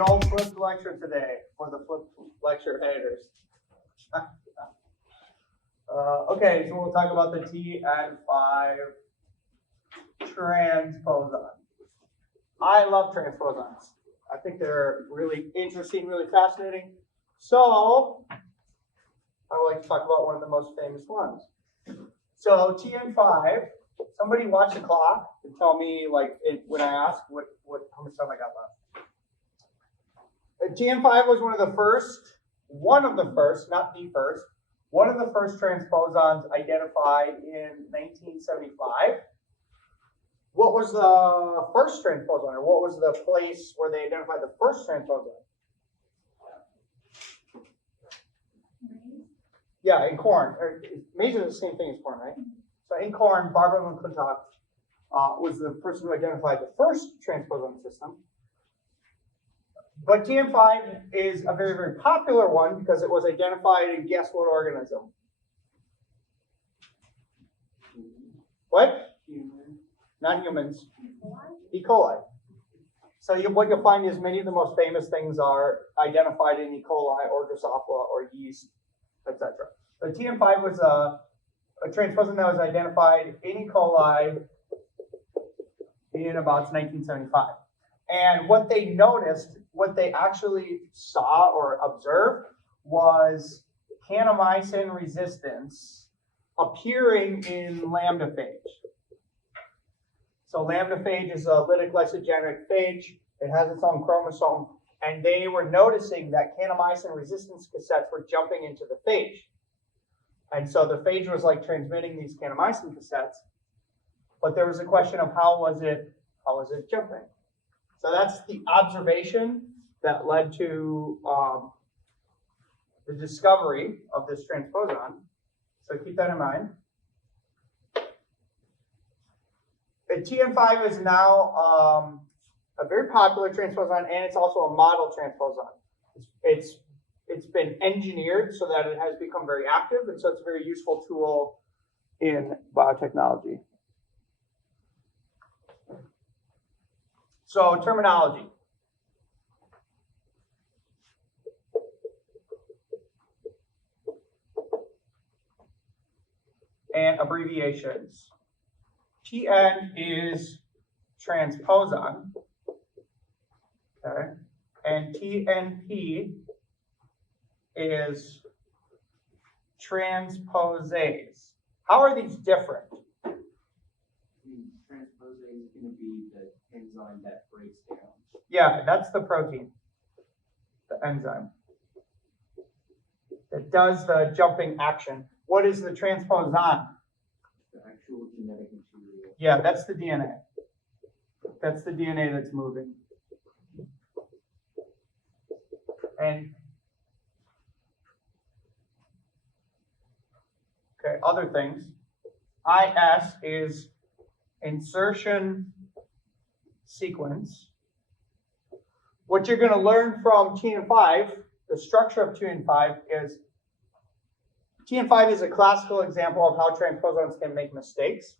No flipped lecture today for the flipped lecture editors. Okay, so we'll talk about the Tn5 Transposon. I love transposons. I think they're really interesting, really fascinating. So I would like to talk about one of the most famous ones. So Tn5, somebody watch the clock and tell me, like, when I ask how much time I got left. Tn5 was one of the first, not the first, one of the first transposons identified in 1975. What was the first transposon, or what was the place where they identified the first transposon? Yeah, in corn. Maize is the same thing as corn, right? So in corn, Barbara McClintock was the person who identified the first transposon system. But Tn5 is a very, very popular one because it was identified in guess what organism? What? Not humans. E. coli. So what you'll find is many of the most famous things are identified in E. coli or Drosophila or yeast, etc. The Tn5 was a transposon that was identified in E. coli in about 1975. And what they noticed, what they actually saw or observed was kanamycin resistance appearing in lambdaphage. So lambdaphage is a lytic lysogenic phage. It has its own chromosome. And they were noticing that kanamycin resistance cassettes were jumping into the phage. And so the phage was like transmitting these kanamycin cassettes. But there was a question of how was it jumping? So that's the observation that led to the discovery of this transposon. So keep that in mind. The Tn5 is now a very popular transposon, and it's also a model transposon. It's been engineered so that it has become very active, and so it's a very useful tool in biotechnology. So terminology. And abbreviations. Tn is transposon, okay, and Tnp is transposase. How are these different? Transposase is going to be the enzyme that breaks down. Yeah, that's the protein, the enzyme that does the jumping action. What is the transposon? The actual genetic material. Yeah, that's the DNA. That's the DNA that's moving. And okay, other things. IS is insertion sequence. What you're going to learn from Tn5, the structure of Tn5 is Tn5 is a classical example of how transposons can make mistakes.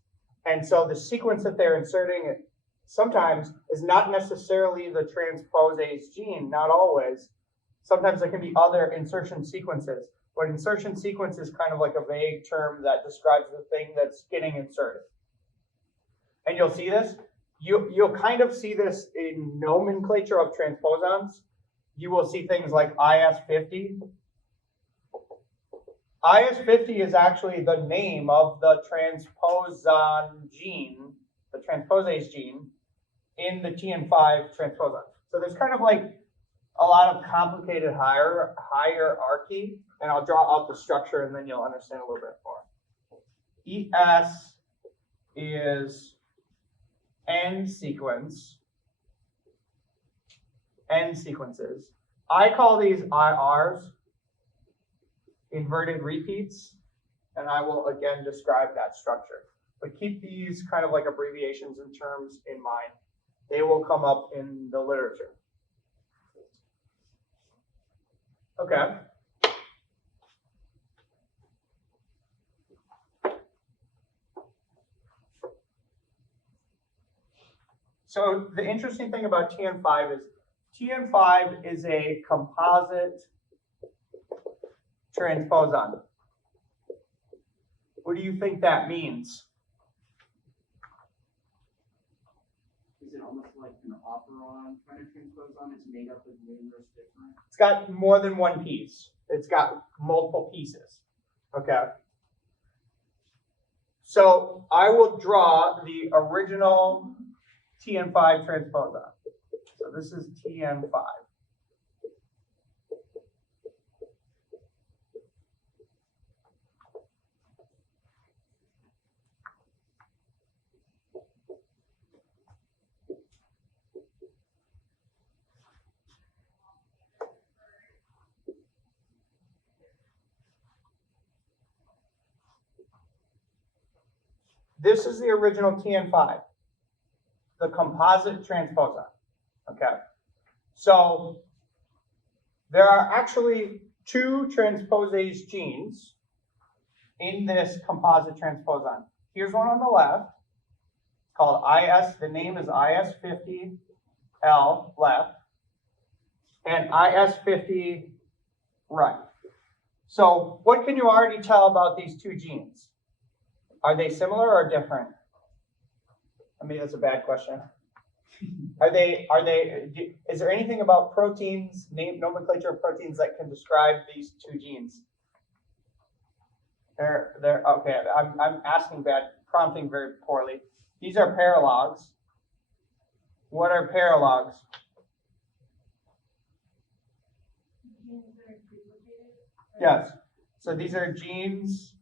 And so the sequence that they're inserting sometimes is not necessarily the transposase gene, not always. Sometimes there can be other insertion sequences. But insertion sequence is kind of like a vague term that describes the thing that's getting inserted. And you'll see this. You'll kind of see this in nomenclature of transposons. You will see things like IS50. IS50 is actually the name of the transposon gene, the transposase gene, in the Tn5 transposon. So there's kind of like a lot of complicated hierarchy, and I'll draw out the structure and then you'll understand a little bit more. ES is end sequences. I call these IRs, inverted repeats, and I will again describe that structure. But keep these kind of like abbreviations and terms in mind. They will come up in the literature. Okay. So the interesting thing about Tn5 is Tn5 is a composite transposon. What do you think that means? Is it almost like an operon kind of transposon? It's made up of numerous different. It's got more than one piece. It's got multiple pieces. Okay. So I will draw the original Tn5 transposon. So this is Tn5. This is the original Tn5, the composite transposon. Okay. So there are actually two transposase genes in this composite transposon. Here's one on the left, called IS, the name is IS50L left, and IS50 right. So what can you already tell about these two genes? Are they similar or different? I mean, that's a bad question. Is there anything about proteins, nomenclature of proteins that can describe these two genes? Okay, I'm asking bad, prompting very poorly. These are paralogs. What are paralogs? Yes. So these are genes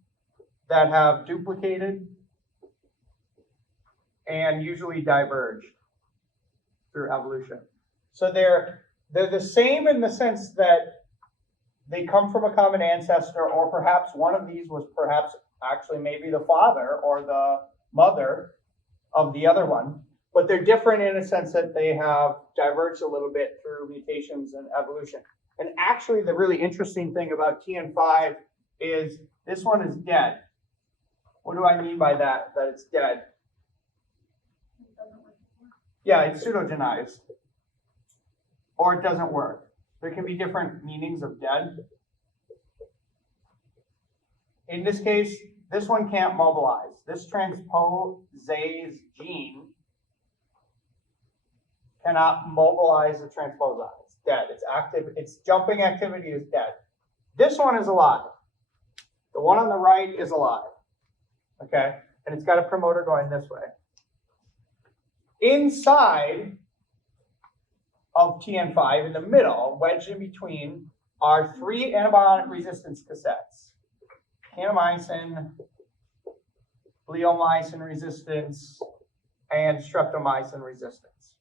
that have duplicated and usually diverged through evolution. So they're the same in the sense that they come from a common ancestor, or perhaps one of these was perhaps actually maybe the father or the mother of the other one, but they're different in a sense that they have diverged a little bit through mutations and evolution. And actually the really interesting thing about Tn5 is this one is dead. What do I mean by that it's dead? Yeah, it's pseudogenized. Or it doesn't work. There can be different meanings of dead. In this case, this one can't mobilize. This transposase gene cannot mobilize the transposon. It's dead. It's active. Its jumping activity is dead. This one is alive. The one on the right is alive. Okay? And it's got a promoter going this way. Inside of Tn5, in the middle, wedged in between, are three antibiotic resistance cassettes. Kanamycin, bleomycin resistance, and streptomycin resistance.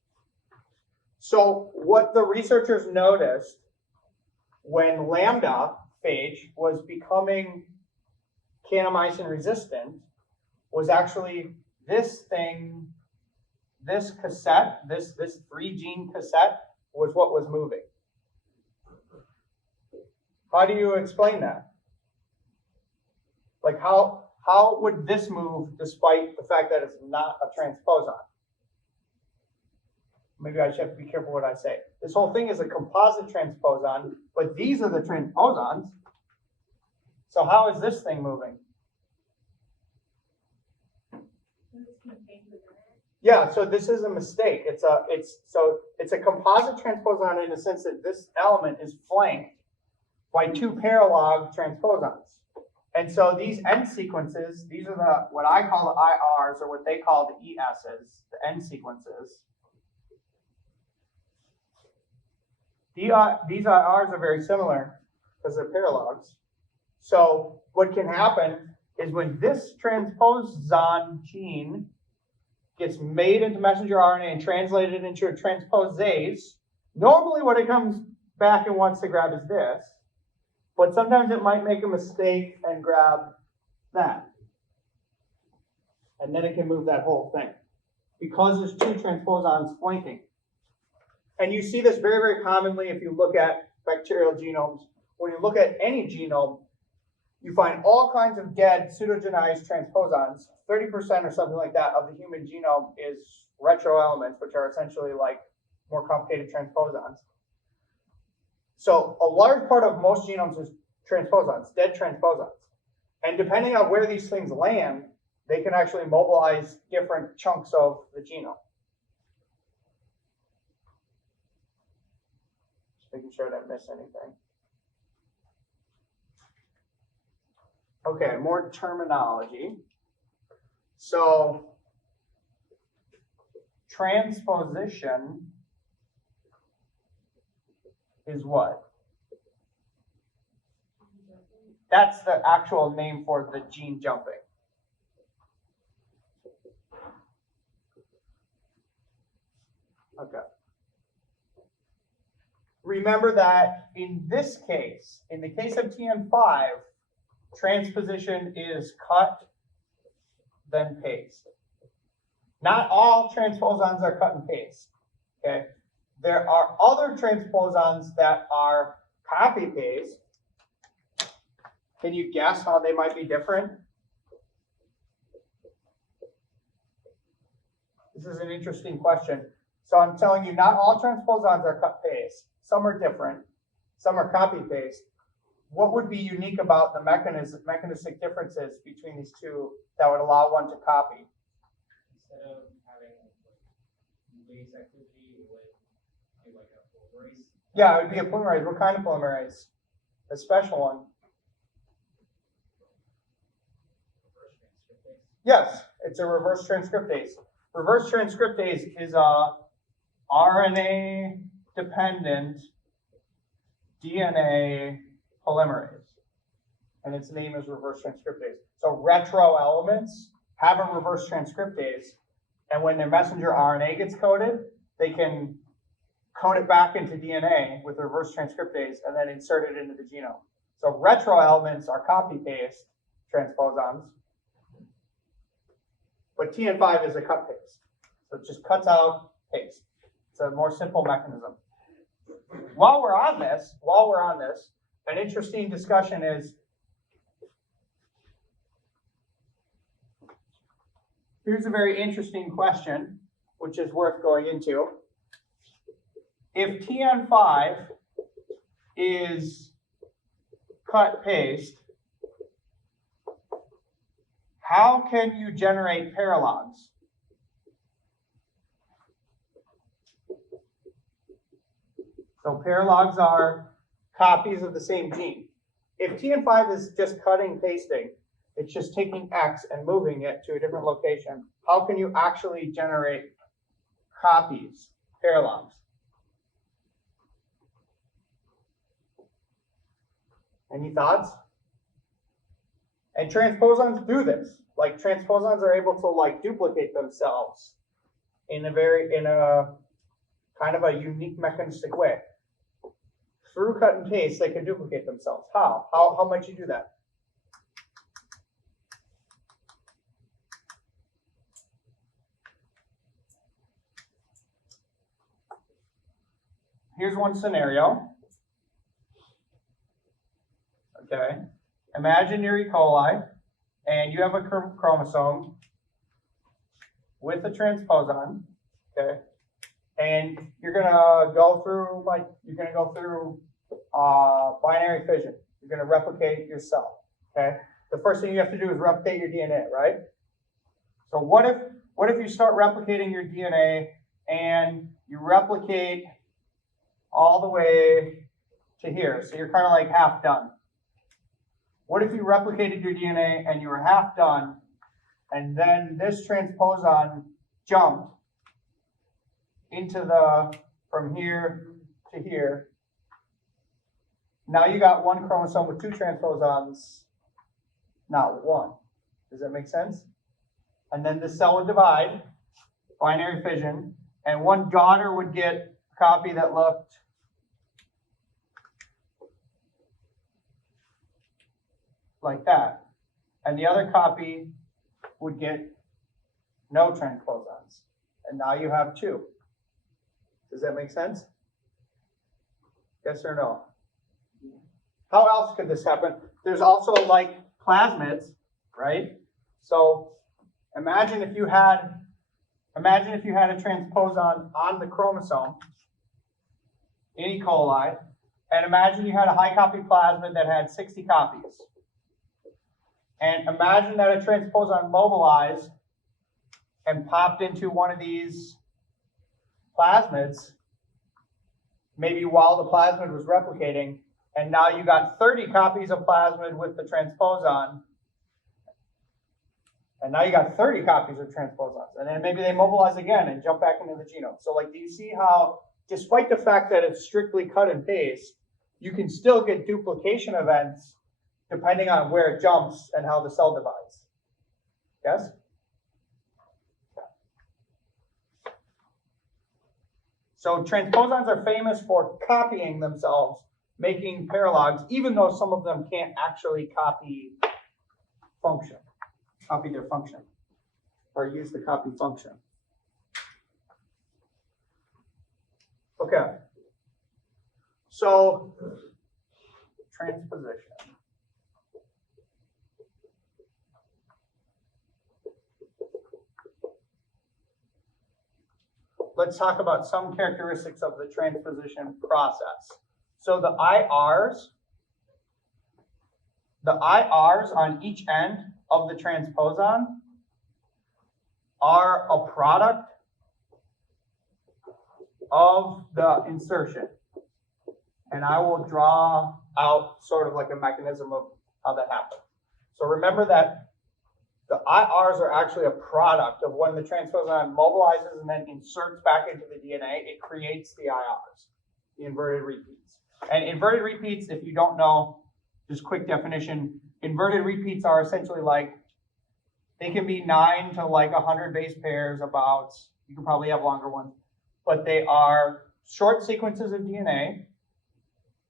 So what the researchers noticed when lambda phage was becoming kanamycin resistant was actually this thing, this cassette, this 3-gene cassette was what was moving. How do you explain that? Like how would this move despite the fact that it's not a transposon? Maybe I should have to be careful what I say. This whole thing is a composite transposon, but these are the transposons. So how is this thing moving? Yeah, so this is a mistake. It's a composite transposon in the sense that this element is flanked by two paralog transposons. And so these end sequences, these are what I call the IRs, or what they call the ESs, the end sequences. These IRs are very similar because they're paralogs. So what can happen is when this transposon gene gets made into messenger RNA and translated into a transposase, normally what it comes back and wants to grab is this, but sometimes it might make a mistake and grab that. And then it can move that whole thing because there's two transposons flanking. And you see this very, very commonly if you look at bacterial genomes. When you look at any genome, you find all kinds of dead pseudogenized transposons. 30% or something like that of the human genome is retroelements, which are essentially like more complicated transposons. So a large part of most genomes is transposons, dead transposons. And depending on where these things land, they can actually mobilize different chunks of the genome. Just making sure I didn't miss anything. Okay, more terminology. So transposition is what? That's the actual name for the gene jumping. Okay. Remember that in this case, in the case of Tn5, transposition is cut, then paste. Not all transposons are cut and paste. Okay. There are other transposons that are copy paste. Can you guess how they might be different? This is an interesting question. So I'm telling you, not all transposons are cut paste. Some are different. Some are copy paste. What would be unique about the mechanistic differences between these two that would allow one to copy? Instead of having base activity, it would do like a polymerase. Yeah, it would be a polymerase. What kind of polymerase? A special one. Reverse transcriptase. Yes, it's a reverse transcriptase. Reverse transcriptase is a RNA-dependent DNA polymerase, and its name is reverse transcriptase. So retro elements have a reverse transcriptase, and when their messenger RNA gets coded, they can code it back into DNA with reverse transcriptase and then insert it into the genome. So retro elements are copy-paste transposons, but Tn5 is a cut paste. So it just cuts out, paste. It's a more simple mechanism. While we're on this, an interesting discussion is, here's a very interesting question, which is worth going into. If Tn5 is cut paste, how can you generate paralogs? So paralogs are copies of the same gene. If Tn5 is just cutting, pasting, it's just taking X and moving it to a different location, how can you actually generate copies, paralogs? Any thoughts? And transposons do this. Like transposons are able to like duplicate themselves in a kind of a unique mechanistic way. Through cut and paste, they can duplicate themselves. How? How might you do that? Here's one scenario. Okay. Imagine you're E. coli, and you have a chromosome with a transposon. Okay. And you're gonna go through binary fission. You're gonna replicate your cell. Okay. The first thing you have to do is replicate your DNA, right? So what if you start replicating your DNA and you replicate all the way to here? So you're kind of like half done. What if you replicated your DNA and you were half done, and then this transposon jumped into from here to here? Now you got one chromosome with two transposons, not one. Does that make sense? And then the cell would divide, binary fission, and one daughter would get a copy that looked like that. And the other copy would get no transposons. And now you have two. Does that make sense? Yes or no? How else could this happen? There's also like plasmids, right? So imagine if you had a transposon on the chromosome in E. coli, And imagine you had a high copy plasmid that had 60 copies. And imagine that a transposon mobilized and popped into one of these plasmids, maybe while the plasmid was replicating, and now you got 30 copies of plasmid with the transposon, and now you got 30 copies of transposons, and then maybe they mobilize again and jump back into the genome. So like, do you see how, despite the fact that it's strictly cut and paste, you can still get duplication events depending on where it jumps and how the cell divides? Yes? So transposons are famous for copying themselves, making paralogs, even though some of them can't actually copy their function, or use the copy function. Okay. So, transposition. Let's talk about some characteristics of the transposition process. So the IRs on each end of the transposon are a product of the insertion. And I will draw out sort of like a mechanism of how that happens. So remember that the IRs are actually a product of when the transposon mobilizes and then inserts back into the DNA, it creates the IRs, the inverted repeats. And inverted repeats, if you don't know, just quick definition, inverted repeats are essentially like, they can be 9 to like 100 base pairs about, you can probably have longer ones, but they are short sequences of DNA.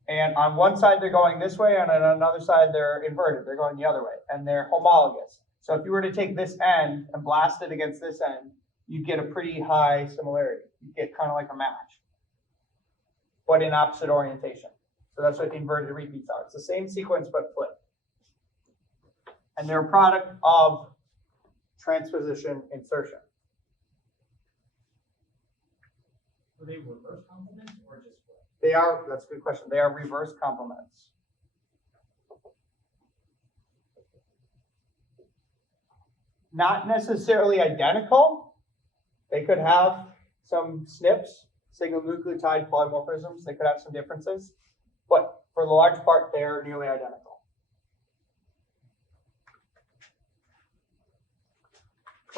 And on one side, they're going this way, and on another side, they're inverted. They're going the other way, and they're homologous. So if you were to take this end and blast it against this end, you'd get a pretty high similarity. You'd get kind of like a match, but in opposite orientation. So that's what inverted repeats are. It's the same sequence, but flipped. And they're a product of transposition insertion. Were they reverse complements or just flip? They are, that's a good question. They are reverse complements. Not necessarily identical. They could have some SNPs, single nucleotide polymorphisms. They could have some differences, but for the large part, they're nearly identical.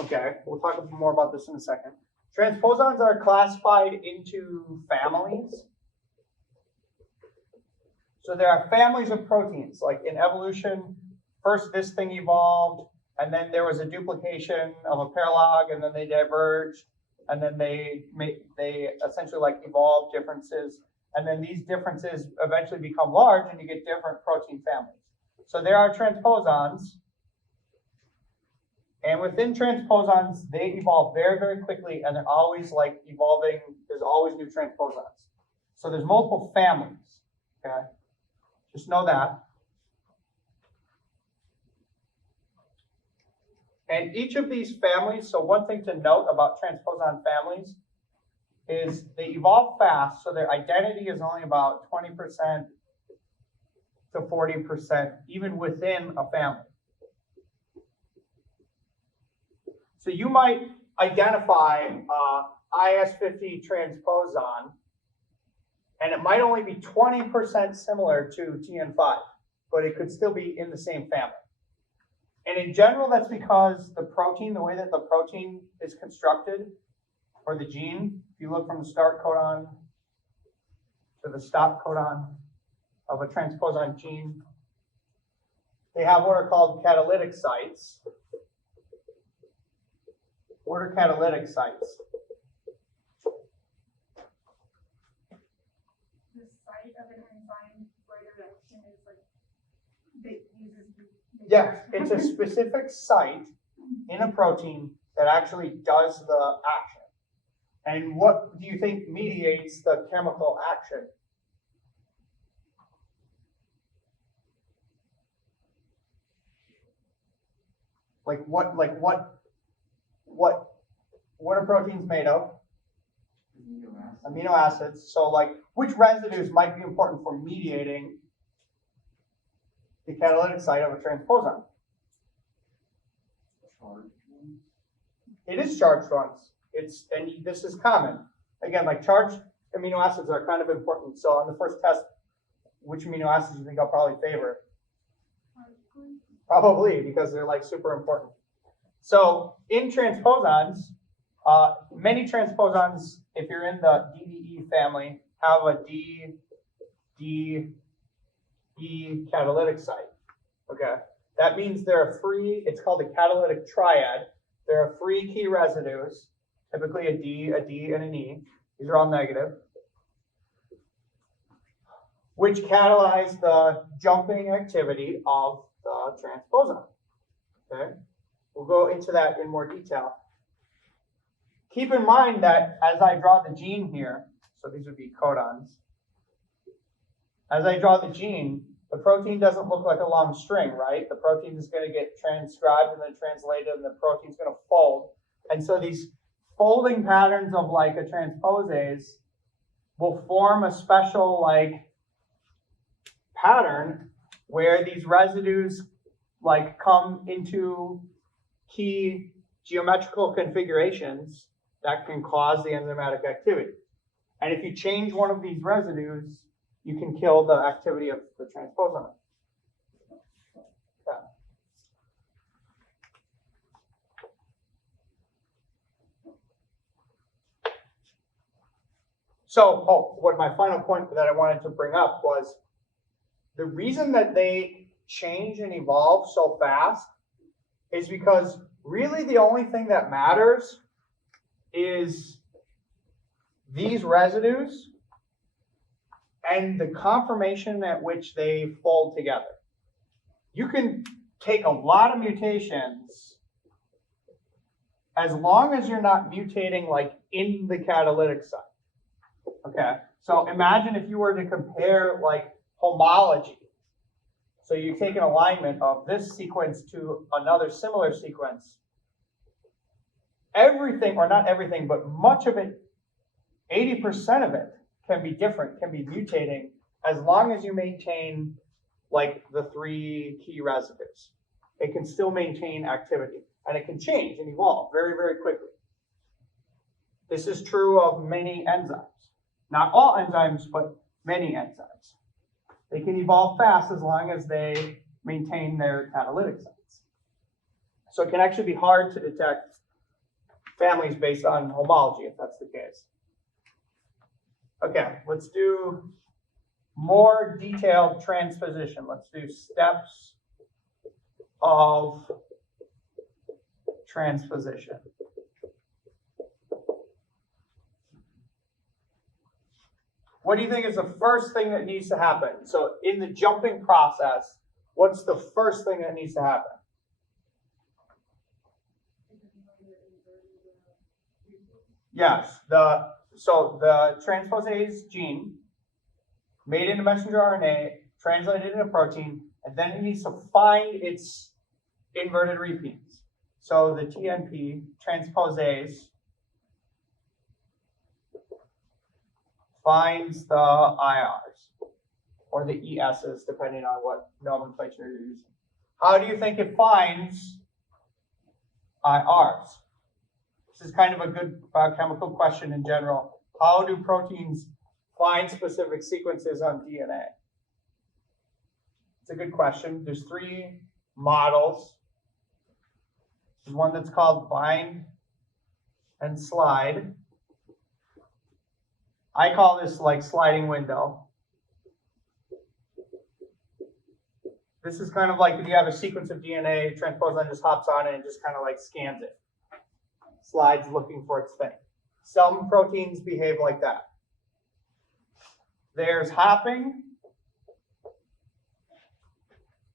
Okay, we'll talk more about this in a second. Transposons are classified into families. So there are families of proteins, like in evolution, first this thing evolved, and then there was a duplication of a paralog, and then they diverged, and then they essentially like evolved differences, and then these differences eventually become large, and you get different protein families. So there are transposons, and within transposons, they evolve very, very quickly, and they're always like evolving. There's always new transposons. So there's multiple families, okay? Just know that. And each of these families, so one thing to note about transposon families is they evolve fast, so their identity is only about 20% to 40%, even within a family. So you might identify IS50 transposon, and it might only be 20% similar to Tn5, but it could still be in the same family. And in general, that's because the protein, the way that the protein is constructed, or the gene, if you look from the start codon to the stop codon of a transposon gene, they have what are called catalytic sites. What are catalytic sites? The site of an enzyme where the reaction is like, that uses. Yes, it's a specific site in a protein that actually does the action. And what do you think mediates the chemical action? What are proteins made of? amino acids. So like, which residues might be important for mediating the catalytic site of a transposon? It is charged ones. And this is common. Again, like charged amino acids are kind of important. So on the first test, which amino acids do you think I'll probably favor? Probably, because they're like super important. So in transposons, many transposons, if you're in the DDE family, have a D, E catalytic site. Okay, that means there are three. It's called a catalytic triad. There are three key residues, typically a D, and an E. These are all negative, which catalyze the jumping activity of the transposon. Okay, we'll go into that in more detail. Keep in mind that as I draw the gene here, so these would be codons. As I draw the gene, the protein doesn't look like a long string, right? The protein is going to get transcribed and then translated, and the protein's going to fold. And so these folding patterns of like a transposase will form a special like pattern where these residues like come into key geometrical configurations that can cause the enzymatic activity. And if you change one of these residues, you can kill the activity of the transposon. Yeah. So, what my final point that I wanted to bring up was the reason that they change and evolve so fast is because really the only thing that matters is these residues and the conformation at which they fold together. You can take a lot of mutations as long as you're not mutating like in the catalytic site. Okay, so imagine if you were to compare like homology. So you take an alignment of this sequence to another similar sequence. Everything, or not everything, but much of it, 80% of it can be different, can be mutating, as long as you maintain like the three key residues. It can still maintain activity, and it can change and evolve very, very quickly. This is true of many enzymes. Not all enzymes, but many enzymes. They can evolve fast as long as they maintain their catalytic sites. So it can actually be hard to detect families based on homology, if that's the case. Okay, let's do more detailed transposition. Let's do steps of transposition. What do you think is the first thing that needs to happen? So in the jumping process, what's the first thing that needs to happen? Yes, so the transposase gene made into messenger RNA, translated into protein, and then it needs to find its inverted repeats. So the Tn5 Transposase finds the IRs, or the ESs, depending on what nomenclature you're using. How do you think it finds IRs? This is kind of a good biochemical question in general. How do proteins find specific sequences on DNA? It's a good question. There's three models. There's one that's called bind and slide. I call this like sliding window. This is kind of like if you have a sequence of DNA, transposon just hops on it and just kind of like scans it. Slides looking for its thing. Some proteins behave like that. There's hopping,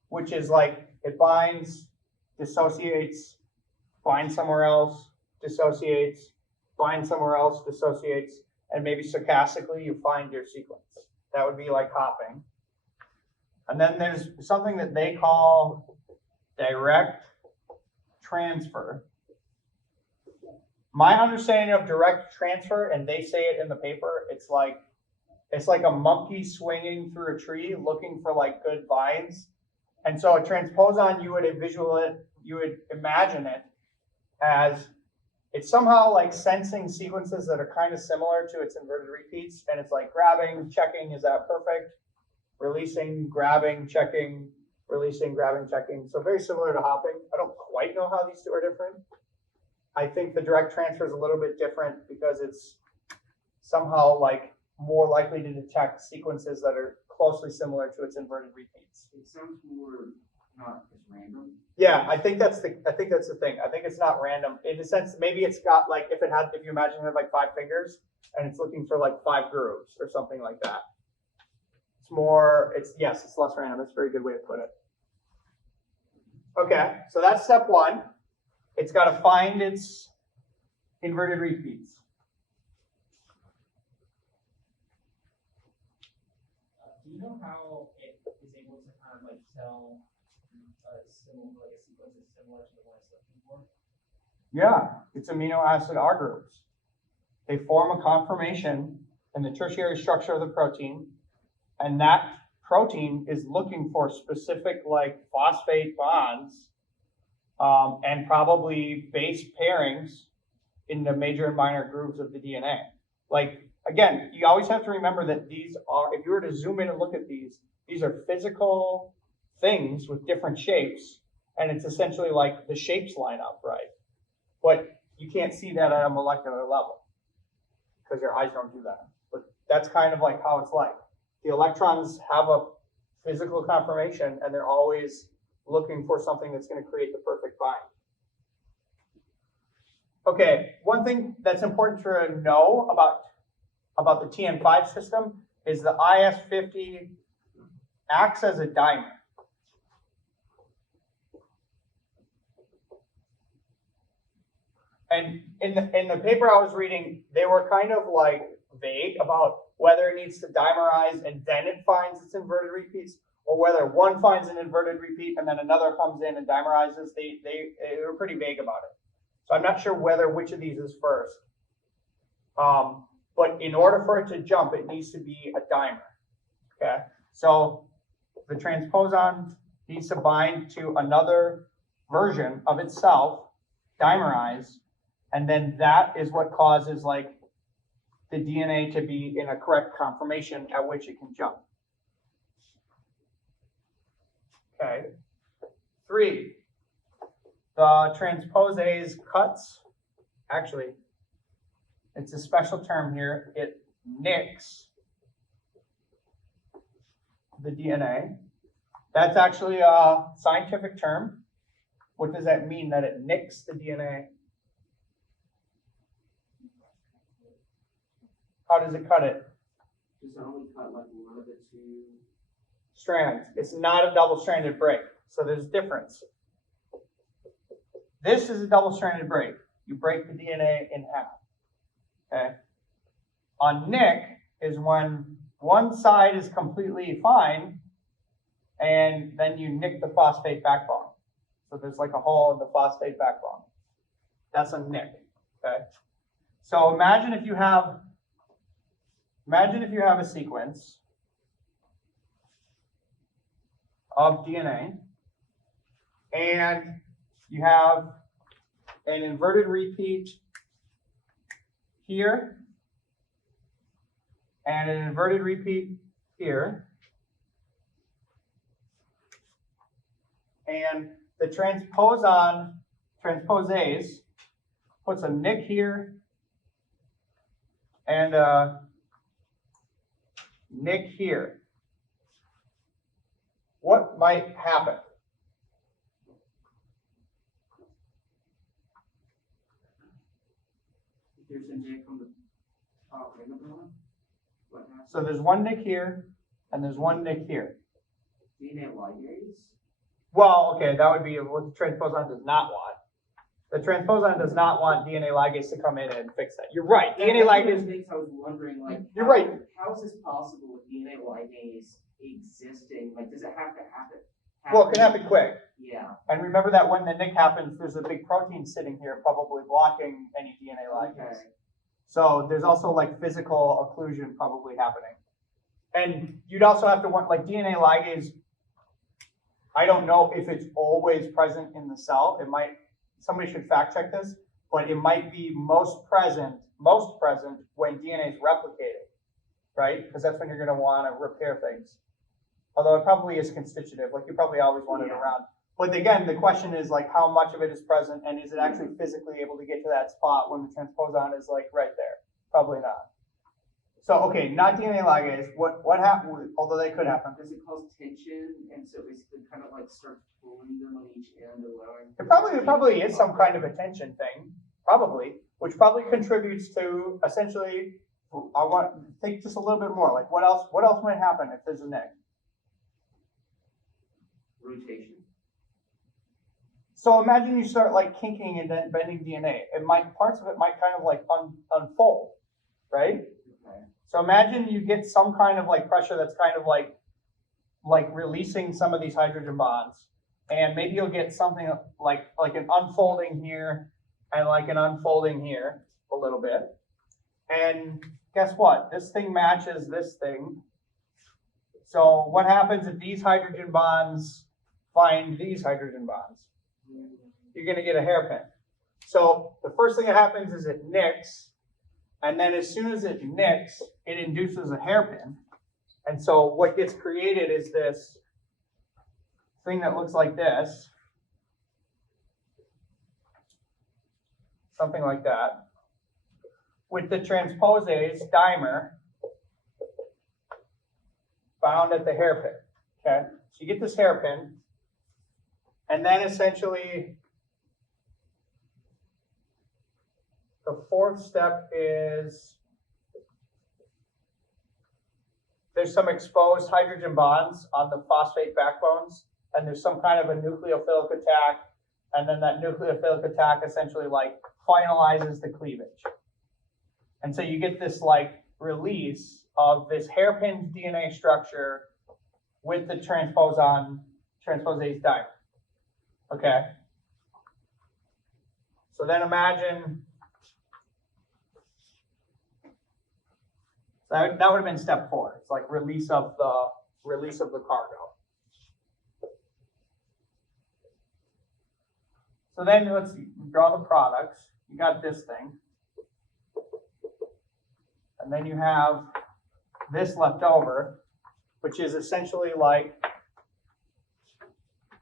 which is like it binds, dissociates, binds somewhere else, dissociates, binds somewhere else, dissociates, and maybe stochastically you find your sequence. That would be like hopping. And then there's something that they call direct transfer. My understanding of direct transfer, and they say it in the paper, it's like a monkey swinging through a tree looking for like good vines. And so a transposon, you would imagine it as it's somehow like sensing sequences that are kind of similar to its inverted repeats, and it's like grabbing, checking, is that perfect? Releasing, grabbing, checking, releasing, grabbing, checking. So very similar to hopping. I don't quite know how these two are different. I think the direct transfer is a little bit different because it's somehow like more likely to detect sequences that are closely similar to its inverted repeats. It sounds more not as random. Yeah, I think that's the thing. I think it's not random. In a sense, maybe it's got like if you imagine it had like 5 fingers and it's looking for like 5 grooves or something like that. It's less random. That's a very good way to put it. Okay, so that's step 1. It's got to find its inverted repeats. Do you know how it is able to kind of like tell a sequence is similar to the one it's looking for? Yeah, it's amino acid R groups. They form a conformation in the tertiary structure of the protein, and that protein is looking for specific like phosphate bonds and probably base pairings in the major and minor grooves of the DNA. Like, again, you always have to remember that these are, if you were to zoom in and look at these are physical things with different shapes, and it's essentially like the shapes line up, right? But you can't see that at a molecular level because your eyes don't do that. But that's kind of like how it's like. The electrons have a physical conformation, and they're always looking for something that's going to create the perfect bind. Okay, one thing that's important to know about the Tn5 system is the IS50 acts as a dimer. And in the paper I was reading, they were kind of like vague about whether it needs to dimerize and then it finds its inverted repeats, or whether one finds an inverted repeat and then another comes in and dimerizes. They were pretty vague about it. So I'm not sure which of these is first. But in order for it to jump, it needs to be a dimer. Okay, so the transposon needs to bind to another version of itself, dimerize, and then that is what causes like the DNA to be in a correct conformation at which it can jump. Okay. 3. The transposase cuts. Actually, it's a special term here. It nicks the DNA. That's actually a scientific term. What does that mean, that it nicks the DNA? How does it cut it? Does it only cut like one of the 2 strands? It's not a double-stranded break. So there's a difference. This is a double-stranded break. You break the DNA in half. Okay. On nick is when one side is completely fine, and then you nick the phosphate backbone. So there's like a hole in the phosphate backbone. That's a nick. Okay. So imagine if you have a sequence of DNA, and you have an inverted repeat here, and an inverted repeat here, and the transposase puts a nick here and a nick here. What might happen? There's a nick on the top and the bottom. What happens? So there's one nick here, and there's one nick here. DNA ligase? Well, okay, that would be what the transposon does not want. The transposon does not want DNA ligase to come in and fix that. You're right. DNA ligase. Things I was wondering, like, You're right. How is this possible with DNA ligase existing? Like, does it have to Well, it can happen quick. Yeah, And remember that when the nick happens, there's a big protein sitting here probably blocking any DNA ligase. okay. So there's also like physical occlusion probably happening. And you'd also have to want like DNA ligase, I don't know if it's always present in the cell. It might, somebody should fact check this, but it might be most present when DNA is replicated, right? Because that's when you're gonna wanna repair things. Although it probably is constitutive, like you probably always want it Yeah. around. But again, the question is like how much of it is present and is it actually physically able to get to that spot when the transposon is like right there? Probably not. So, okay, not DNA ligase, what happened, although they could happen. Does it cause tension, and so basically kind of like starts pulling them on each end, allowing? There probably is some kind of a tension thing, probably, which probably contributes to essentially, I want to think just a little bit more, like what else might happen if there's a nick? Rotation. So imagine you start like kinking and then bending DNA. Parts of it might kind of like unfold, right? Okay. So imagine you get some kind of like pressure that's kind of like releasing some of these hydrogen bonds, and maybe you'll get something like an unfolding here and like an unfolding here a little bit. And guess what? This thing matches this thing. So what happens if these hydrogen bonds find these hydrogen bonds? You're going to get a hairpin. So the first thing that happens is it nicks, and then as soon as it nicks, it induces a hairpin. And so what gets created is this thing that looks like this, something like that, with the transposase dimer bound at the hairpin. Okay, so you get this hairpin, and then essentially the fourth step is there's some exposed hydrogen bonds on the phosphate backbones, and there's some kind of a nucleophilic attack, and then that nucleophilic attack essentially like finalizes the cleavage. And so you get this like release of this hairpin DNA structure with the transposase dimer. Okay. So then imagine that would have been step 4. It's like release of the cargo. So then let's draw the products. You got this thing. And then you have this left over, which is essentially like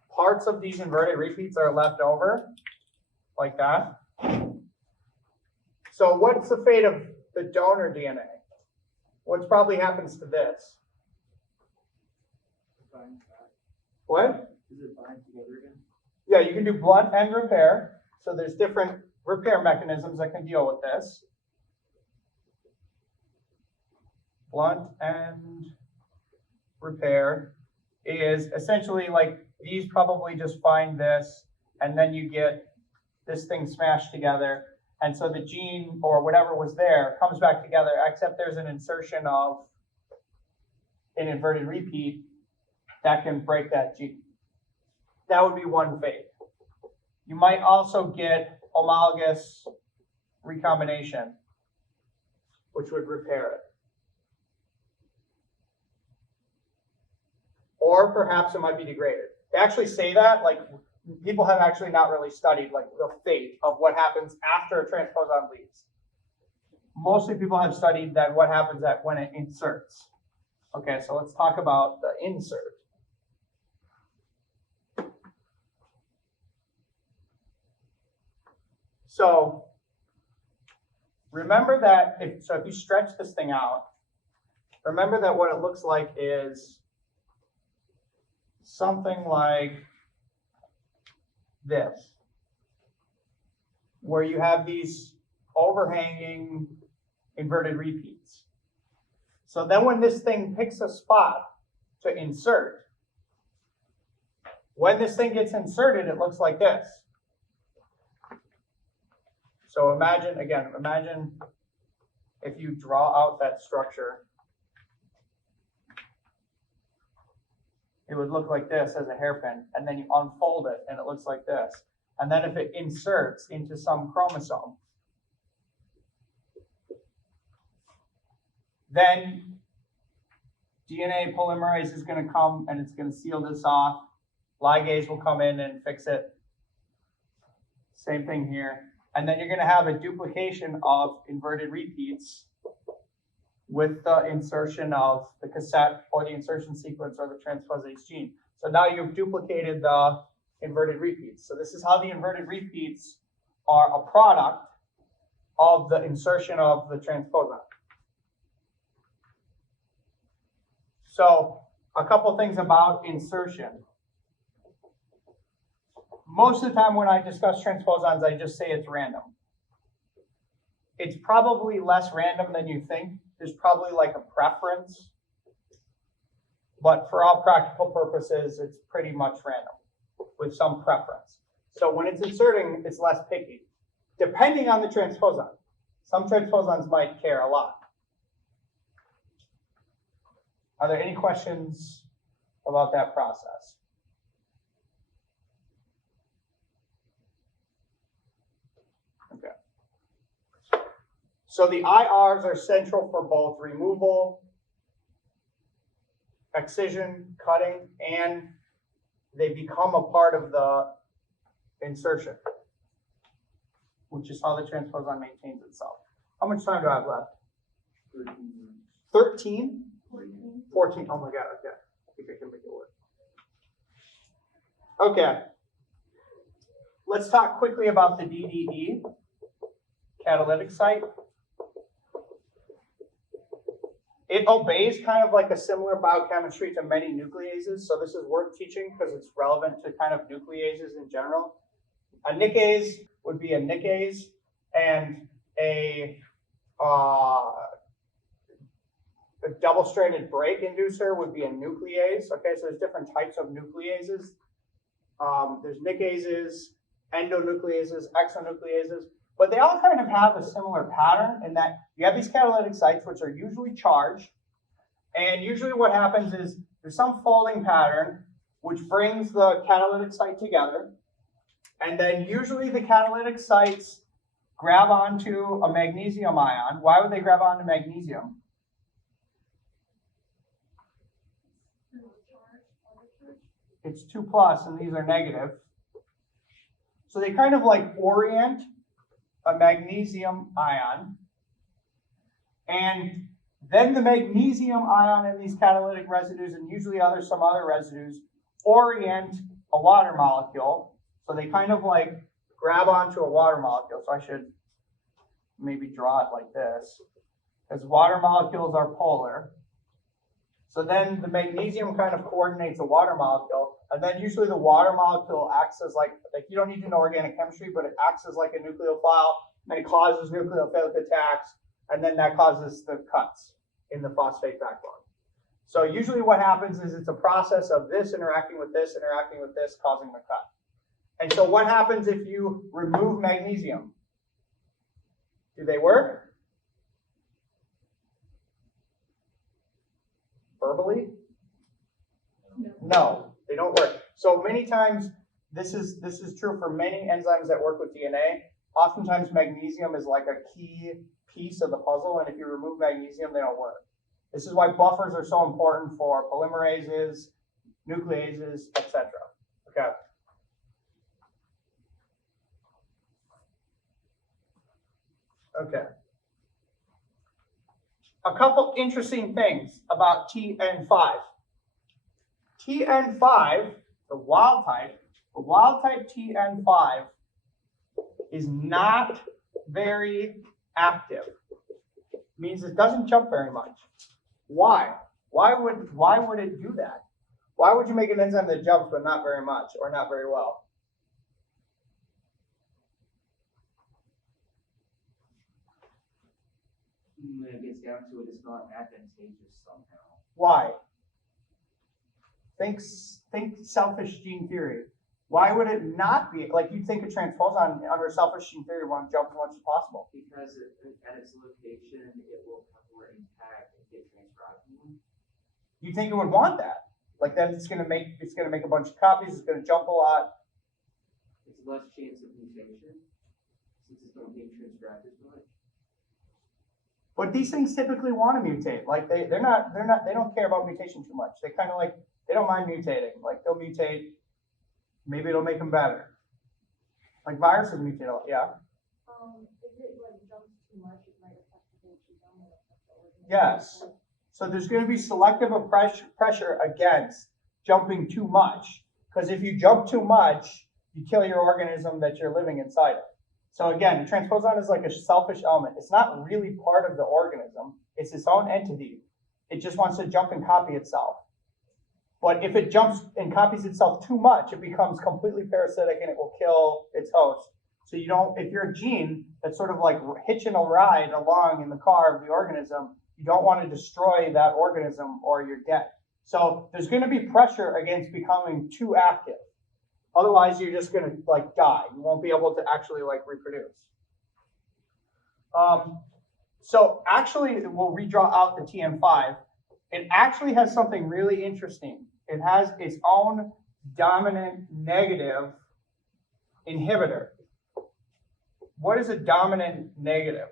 parts of these inverted repeats are left over, like that. So what's the fate of the donor DNA? What probably happens to this? What? Does it bind together again? Yeah, you can do blunt and repair. So there's different repair mechanisms that can deal with this. Blunt and repair is essentially like these probably just find this, and then you get this thing smashed together. And so the gene or whatever was there comes back together, except there's an insertion of an inverted repeat that can break that gene. That would be one fate. You might also get homologous recombination, which would repair it. Or perhaps it might be degraded. They actually say that, like, people have actually not really studied like the fate of what happens after a transposon leaves. Mostly people have studied that what happens when it inserts. Okay, so let's talk about the insert. So remember that if you stretch this thing out, remember that what it looks like is something like this, where you have these overhanging inverted repeats. So then when this thing picks a spot to insert, when this thing gets inserted, it looks like this. So imagine if you draw out that structure. it would look like this as a hairpin, and then you unfold it and it looks like this. And then if it inserts into some chromosome, then DNA polymerase is going to come and it's going to seal this off. Ligase will come in and fix it. Same thing here. And then you're going to have a duplication of inverted repeats with the insertion of the cassette or the insertion sequence or the transposase gene. So now you've duplicated the inverted repeats. So this is how the inverted repeats are a product of the insertion of the transposon. So a couple things about insertion. Most of the time when I discuss transposons, I just say it's random. It's probably less random than you think. There's probably like a preference. But for all practical purposes, it's pretty much random with some preference. So when it's inserting, it's less picky, depending on the transposon. Some transposons might care a lot. Are there any questions about that process? Okay. So the IRs are central for both removal, excision, cutting, and they become a part of the insertion, which is how the transposon maintains itself. How much time do I have left? 13? 14. Oh my God, okay. I think I can make it work. Okay. Let's talk quickly about the DDE, catalytic site. It obeys kind of like a similar biochemistry to many nucleases, so this is worth teaching because it's relevant to kind of nucleases in general. A nickase would be a nickase, and a double-stranded break inducer would be a nuclease. Okay, so there's different types of nucleases. There's nickases, endonucleases, exonucleases, but they all kind of have a similar pattern in that you have these catalytic sites which are usually charged, and usually what happens is there's some folding pattern which brings the catalytic site together, and then usually the catalytic sites grab onto a magnesium ion. Why would they grab onto magnesium? It's 2+ and these are negative. So they kind of like orient a magnesium ion, and then the magnesium ion in these catalytic residues, and usually some other residues, orient a water molecule. So they kind of like grab onto a water molecule. So I should maybe draw it like this, because water molecules are polar. So then the magnesium kind of coordinates a water molecule, and then usually the water molecule acts as like you don't need to know organic chemistry, but it acts as like a nucleophile, and it causes nucleophilic attacks, and then that causes the cuts in the phosphate backbone. So usually what happens is it's a process of this interacting with this, causing the cut. And so what happens if you remove magnesium? Do they work? Verbally? No, they don't work. So many times, this is true for many enzymes that work with DNA. Oftentimes magnesium is like a key piece of the puzzle, and if you remove magnesium, they don't work. This is why buffers are so important for polymerases, nucleases, etc. Okay. Okay. A couple interesting things about Tn5. Tn5, the wild type Tn5 is not very active. It means it doesn't jump very much. Why? Why would it do that? Why would you make an enzyme that jumps but not very much or not very well? When it gets down to it, it's not advantageous somehow. Why? Think selfish gene theory. Why would it not be? Like you'd think a transposon under selfish gene theory would want to jump as much as possible. Because at its location, it will cover intact and get transcribed. You'd think it would want that. Like then it's gonna make a bunch of copies, it's gonna jump a lot. It's less chance of mutation, since it's not being transcribed as much. But these things typically want to mutate. Like they don't care about mutation too much. They kind of like, they don't mind mutating. Like they'll mutate, maybe it'll make them better. Like viruses mutate a lot, yeah. If it like jumps too much, it might affect the genome or affect the organism. Yes. So there's going to be selective pressure against jumping too much. Because if you jump too much, you kill your organism that you're living inside of. So again, the transposon is like a selfish element. It's not really part of the organism. It's its own entity. It just wants to jump and copy itself. But if it jumps and copies itself too much, it becomes completely parasitic and it will kill its host. So you don't, if you're a gene that's sort of like hitching a ride along in the car of the organism, you don't want to destroy that organism or you're dead. So there's going to be pressure against becoming too active. Otherwise, you're just going to like die. You won't be able to actually like reproduce. So actually, we'll redraw out the Tn5. It actually has something really interesting. It has its own dominant negative inhibitor. What is a dominant negative?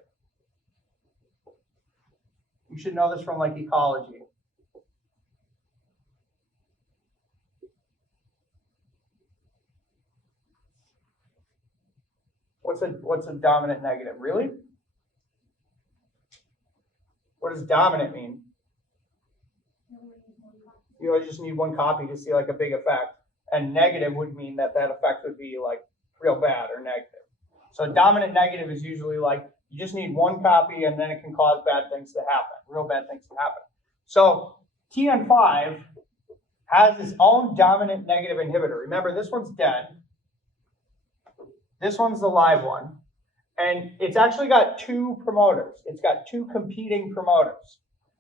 You should know this from like ecology. What's a dominant negative? Really? What does dominant mean? You always just need one copy to see like a big effect. And negative would mean that that effect would be like real bad or negative. So dominant negative is usually like you just need one copy and then it can cause bad things to happen, real bad things to happen. So Tn5 has its own dominant negative inhibitor. Remember, this one's dead. This one's the live one. And it's actually got two promoters. It's got two competing promoters.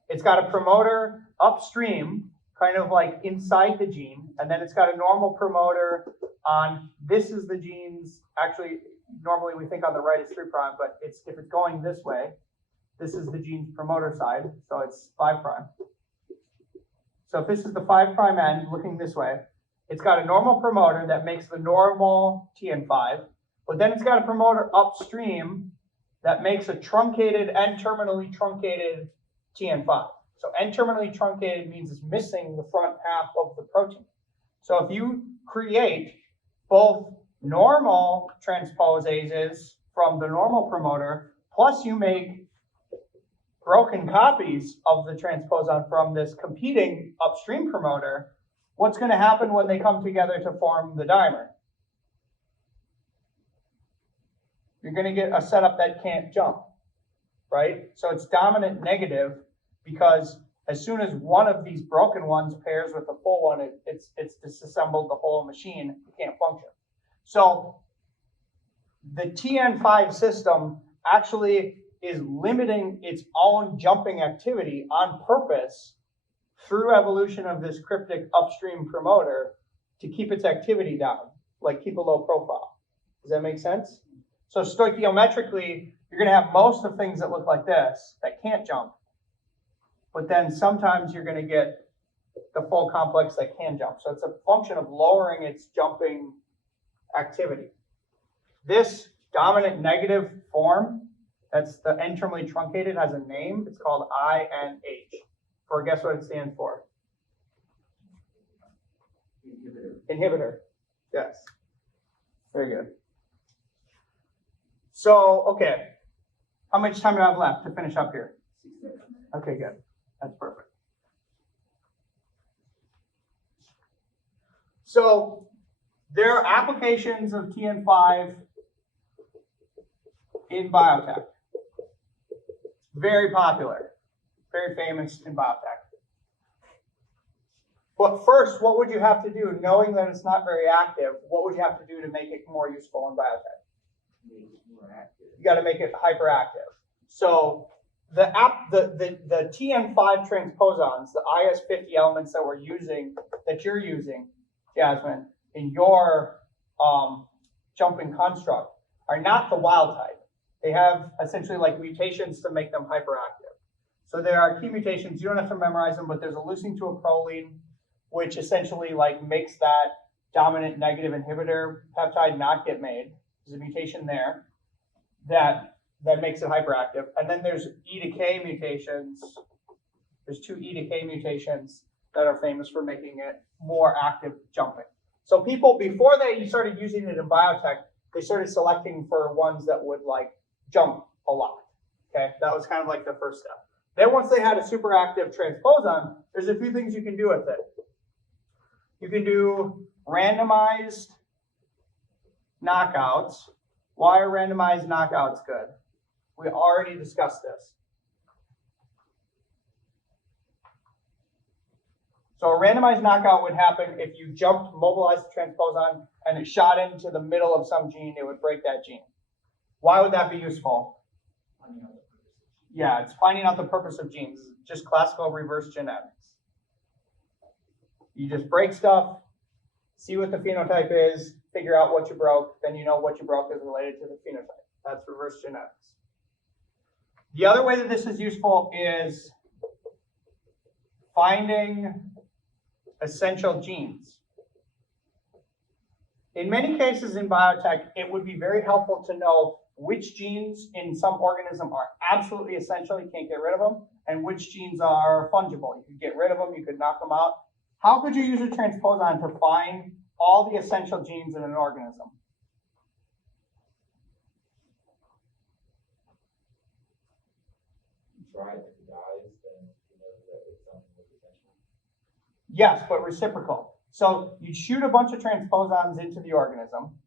It's got a promoter upstream, kind of like inside the gene, and then it's got a normal promoter on, this is the gene's, actually, normally we think on the right is 3', but if it's going this way, this is the gene's promoter side, so it's 5'. So if this is the 5' end looking this way, it's got a normal promoter that makes the normal Tn5, but then it's got a promoter upstream that makes a truncated, N-terminally truncated Tn5. So N-terminally truncated means it's missing the front half of the protein. So if you create both normal transposases from the normal promoter, plus you make broken copies of the transposon from this competing upstream promoter, what's going to happen when they come together to form the dimer? You're going to get a setup that can't jump, right? So it's dominant negative because as soon as one of these broken ones pairs with the full one, it's disassembled the whole machine. It can't function. So the Tn5 system actually is limiting its own jumping activity on purpose through evolution of this cryptic upstream promoter to keep its activity down, like keep a low profile. Does that make sense? So stoichiometrically, you're going to have most of things that look like this that can't jump. But then sometimes you're going to get the full complex that can jump. So it's a function of lowering its jumping activity. This dominant negative form, that's the N-terminally truncated, has a name. It's called INH. Or guess what it stands for? Inhibitor. Yes. Very good. So, okay. How much time do I have left to finish up here? Okay, good. That's perfect. So, there are applications of Tn5 in biotech. Very popular. Very famous in biotech. But first, what would you have to do, knowing that it's not very active, what would you have to do to make it more useful in biotech? You got to make it hyperactive. So the Tn5 transposons, the IS50 elements that you're using, Jasmine, in your jumping construct, are not the wild type. They have essentially like mutations to make them hyperactive. So there are key mutations. You don't have to memorize them, but there's a leucine to a proline. which essentially like makes that dominant negative inhibitor peptide not get made. There's a mutation there that makes it hyperactive. And then there's E to K mutations. There's 2 E to K mutations that are famous for making it more active jumping. So people, before they started using it in biotech, they started selecting for ones that would like jump a lot. Okay, that was kind of like the first step. Then once they had a super active transposon, there's a few things you can do with it. You can do randomized knockouts. Why are randomized knockouts good? We already discussed this. So a randomized knockout would happen if you jumped, mobilized the transposon, and it shot into the middle of some gene, it would break that gene. Why would that be useful? Yeah, it's finding out the purpose of genes. It's just classical reverse genetics. You just break stuff, see what the phenotype is, figure out what you broke, then you know what you broke is related to the phenotype. That's reverse genetics. The other way that this is useful is finding essential genes. In many cases in biotech, it would be very helpful to know which genes in some organism are absolutely essential, you can't get rid of them, and which genes are fungible. You could get rid of them, you could knock them out. How could you use a transposon to find all the essential genes in an organism? Try if it dies, then you know that it's something that's essential. Yes, but reciprocal. So you'd shoot a bunch of transposons into the organism.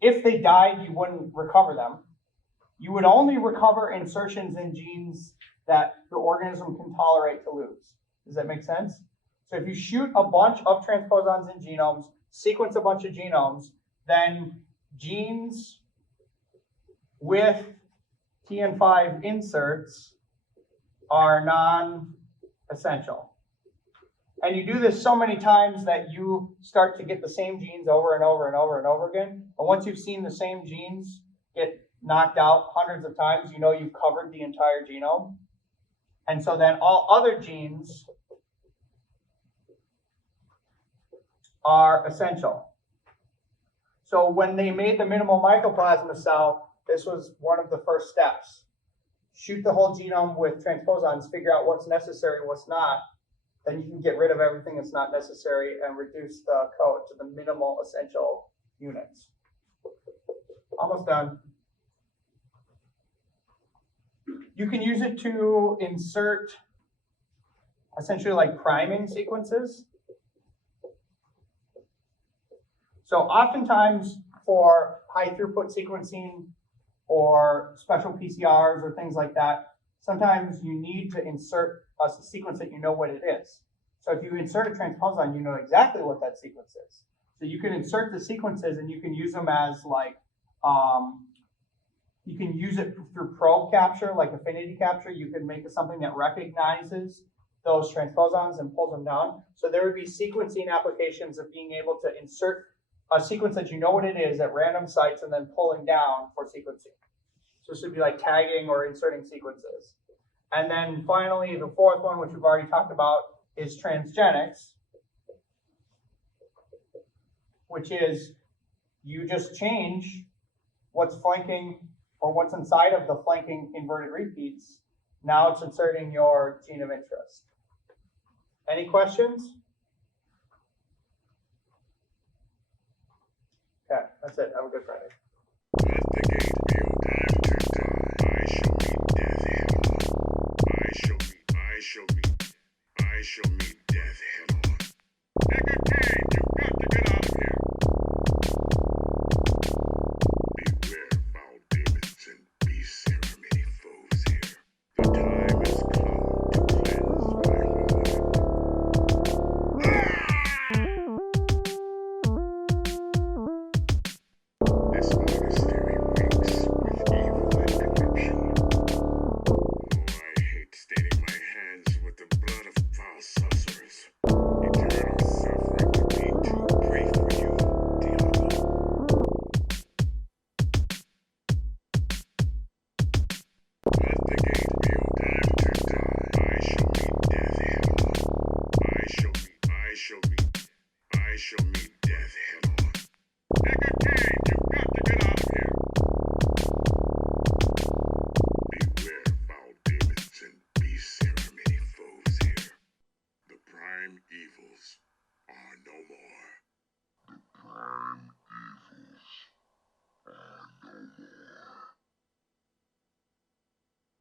If they died, you wouldn't recover them. You would only recover insertions in genes that the organism can tolerate to lose. Does that make sense? So if you shoot a bunch of transposons in genomes, sequence a bunch of genomes, then genes with Tn5 inserts are non-essential. And you do this so many times that you start to get the same genes over and over and over and over again. And once you've seen the same genes get knocked out hundreds of times, you know you've covered the entire genome. And so then all other genes are essential. So when they made the minimal mycoplasma cell, this was one of the first steps. Shoot the whole genome with transposons, figure out what's necessary and what's not. Then you can get rid of everything that's not necessary and reduce the code to the minimal essential units. Almost done. You can use it to insert essentially like priming sequences. So oftentimes for high throughput sequencing or special PCRs or things like that, sometimes you need to insert a sequence that you know what it is. So if you insert a transposon, you know exactly what that sequence is. So you can insert the sequences and you can use them as like, you can use it through probe capture, like affinity capture. You can make something that recognizes those transposons and pulls them down. So there would be sequencing applications of being able to insert a sequence that you know what it is at random sites and then pulling down for sequencing. So this would be like tagging or inserting sequences. And then finally, the fourth one, which we've already talked about, is transgenics, which is you just change what's flanking or what's inside of the flanking inverted repeats. Now it's inserting your gene of interest. Any questions? Okay, that's it. Have a good Friday. Let the gate be open to die. I shall meet death head on. I shall meet death head on. Nicotine, you've got to get out of here. Beware foul demons and beasts, there are many foes here. The time has come to cleanse my mind. This monastery winks with time evils.